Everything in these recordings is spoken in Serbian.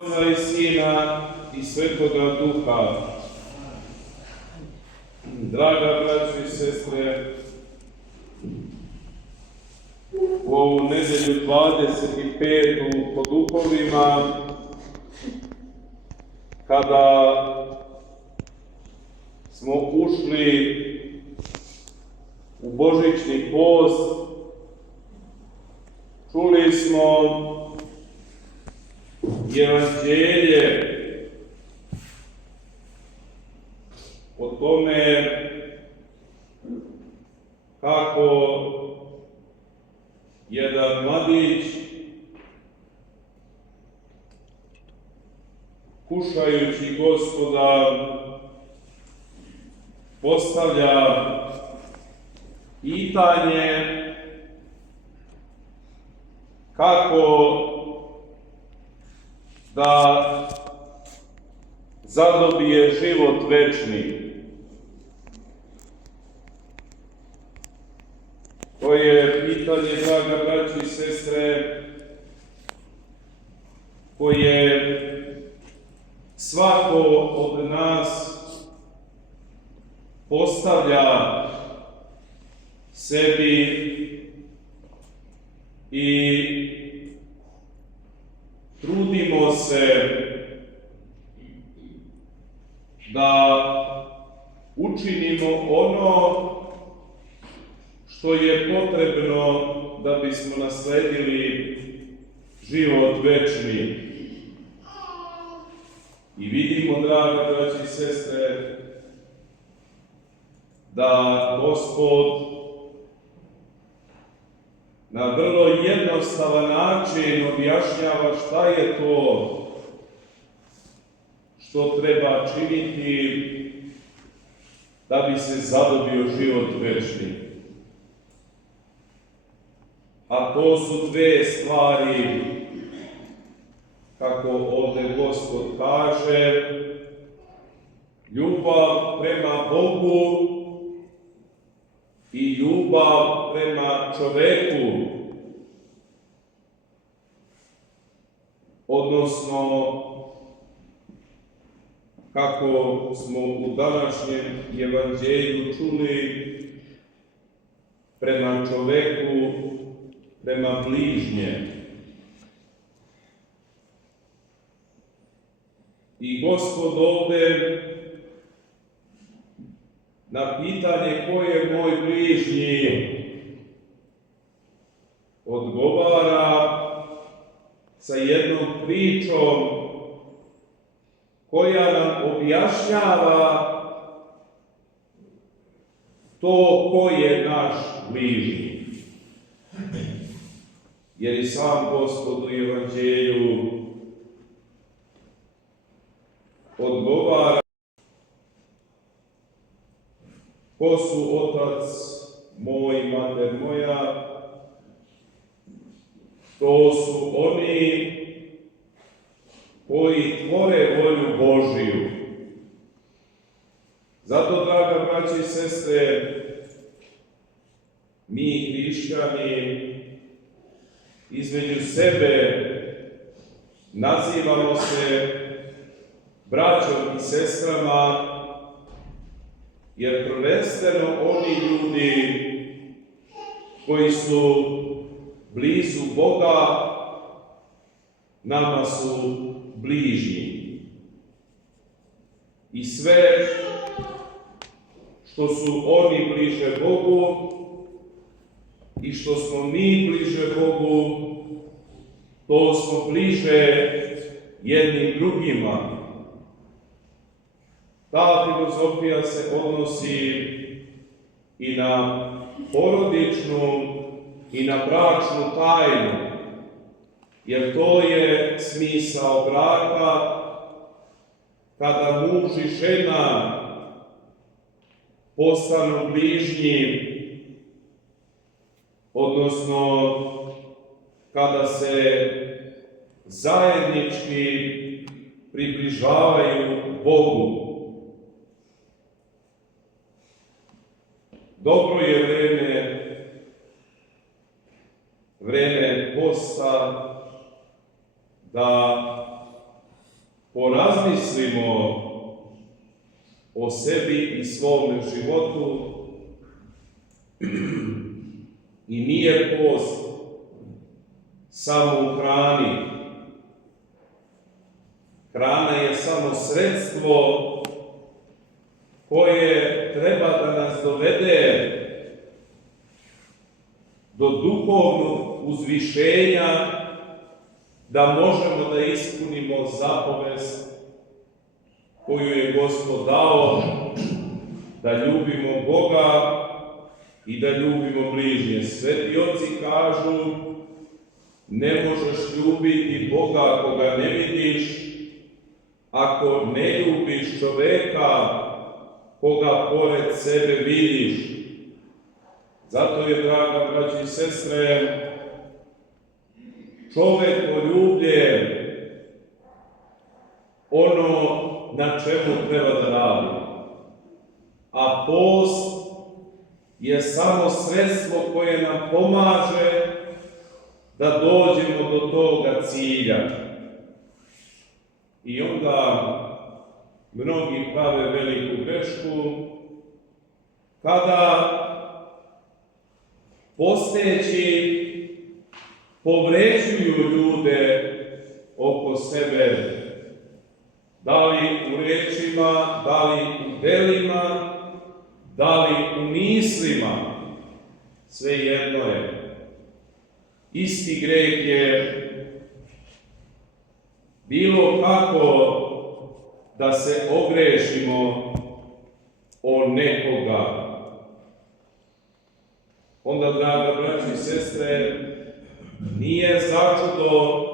Otca i Sina i Svetoga Duha. Draga braćo i sestre, u ovu nedelju 25. po duhovima, kada smo ušli u božićni post, čuli smo Evanđelje o tome kako jedan mladić, kušajući Gospoda, postavlja pitanje kako da zadobije život večni. To je pitanje, draga braći i sestre, koje svako od nas postavlja sebi i trudimo se da učinimo ono što je potrebno da bismo nasledili život večni. I vidimo, dragi braći i sestre, da Gospod na vrlo jednostavan način objašnjava šta je to što treba činiti da bi se zadobio život večni. A to su dve stvari, kako ovdje Gospod kaže: ljubav prema Bogu i ljubav prema čoveku, odnosno, kako smo u današnjem Evanđelju čuli, prema čoveku, prema bližnjem. I Gospod ovdje na pitanje ko je moj bližnji odgovara sa jednom pričom koja nam objašnjava to ko je naš bližnji. Jer i sam Gospod u Evanđelju odgovara: ko su otac moj i mater moja? To su oni koji tvore volju Božiju. Zato, draga braći i sestre, mi hrišćani između sebe nazivamo se braćom i sestrama, jer prvenstveno oni ljudi koji su blizu Boga nama su bližnji. I sve što su oni bliže Bogu i što smo mi bliže Bogu, to smo bliže jednim drugima. Ta filozofija se odnosi i na porodičnu i na bračnu tajnu, jer to je smisao braka, kada muž i žena postanu bližnji, odnosno kada se zajednički približavaju Bogu. Dobro je vreme posta, da porazmislimo o sebi i svome životu. I nije post samo u hrani. Hrana je samo sredstvo koje treba da nas dovede do duhovnog uzvišenja, da možemo da ispunimo zapovest koju je Gospod dao, da ljubimo Boga i da ljubimo bližnje. Sveti oci kažu, ne možeš ljubiti Boga koga ne vidiš, ako ne ljubiš čoveka koga pored sebe vidiš. Zato je, draga braći i sestre, čovekoljublje ono na čemu treba da radi. A post je samo sredstvo koje nam pomaže da dođemo do toga cilja. I onda mnogi prave veliku grešku kada posteći povređuju ljude oko sebe, da li u rečima, da li u delima, da li u mislima, svejedno je. Isti greh je bilo kako da se ogrešimo o nekoga. Onda, draga braći i sestre, nije začudo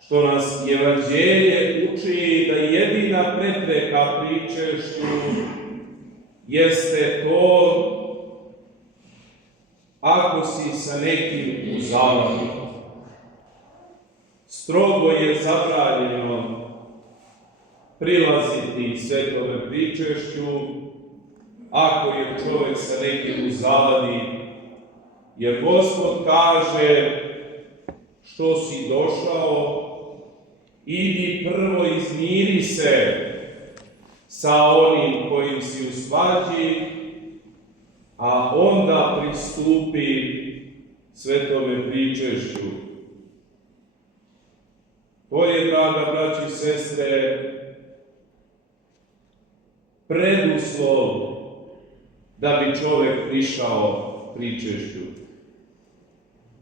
što nas Evanđelje uči da jedina prepreka pričešću jeste to ako si sa nekim u zavadi. Strogo je zabranjeno prilaziti svetome pričešću ako je čovjek sa nekim u zavadi, jer Gospod kaže, što si došao, idi prvo izmiri se sa onim kojim si u svađi, a onda pristupi svetome pričešću. To je, draga braći i sestre, preduslov da bi čovjek prišao pričešću.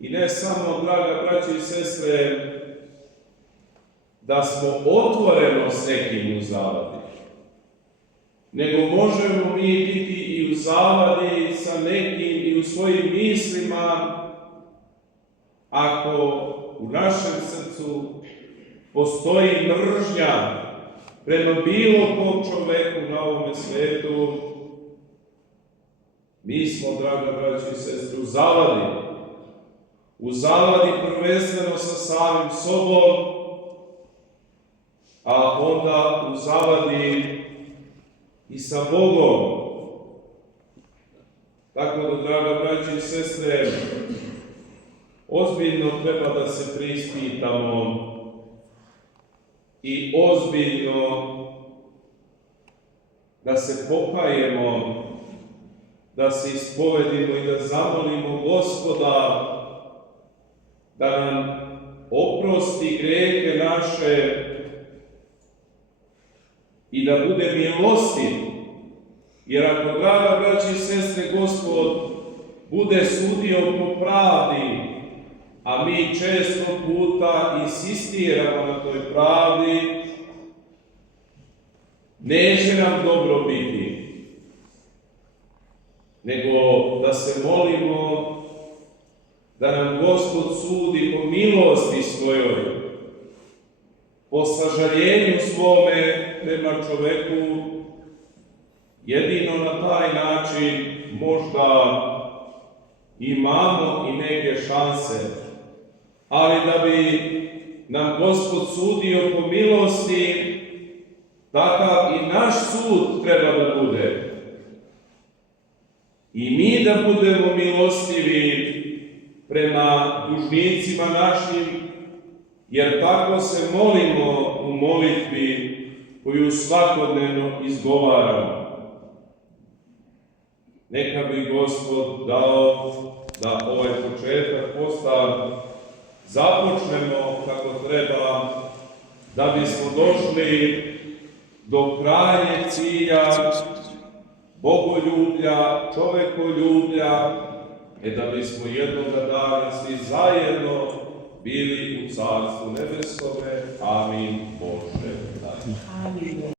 I ne samo, draga braći i sestre, da smo otvoreno s nekim u zavadi, nego možemo mi biti i u zavadi sa nekim i u svojim mislima, ako u našem srcu postoji mržnja prema bilo kom čoveku na ovome svetu. Mi smo, draga braći i sestre, u zavadi prvenstveno sa samim sobom, a onda u zavadi i sa Bogom. Tako da, draga braći i sestre, ozbiljno treba da se preispitamo i ozbiljno da se pokajemo, da se ispovedimo i da zamolimo Gospoda da nam oprosti grehe naše i da bude milostiv. Jer ako, draga braći i sestre, Gospod bude sudio po pravdi, a mi često puta insistiramo na toj pravdi, neće nam dobro biti, nego da se molimo da nam Gospod sudi po milosti svojoj, po sažaljenju svome prema čoveku. Jedino na taj način možda imamo i neke šanse, ali da bi nam Gospod sudio po milosti, takav i naš sud treba da bude. I mi da budemo milostivi prema dužnicima našim, jer tako se molimo u molitvi koju svakodnevno izgovaramo. Neka bi Gospod dao da ovaj početak posta započnemo kako treba, da bismo došli do krajnjeg cilja, bogoljublja, čovekoljublja, da bismo jednoga dana svi zajedno bili u Carstvu nebeskome. Amin Bože. Amin.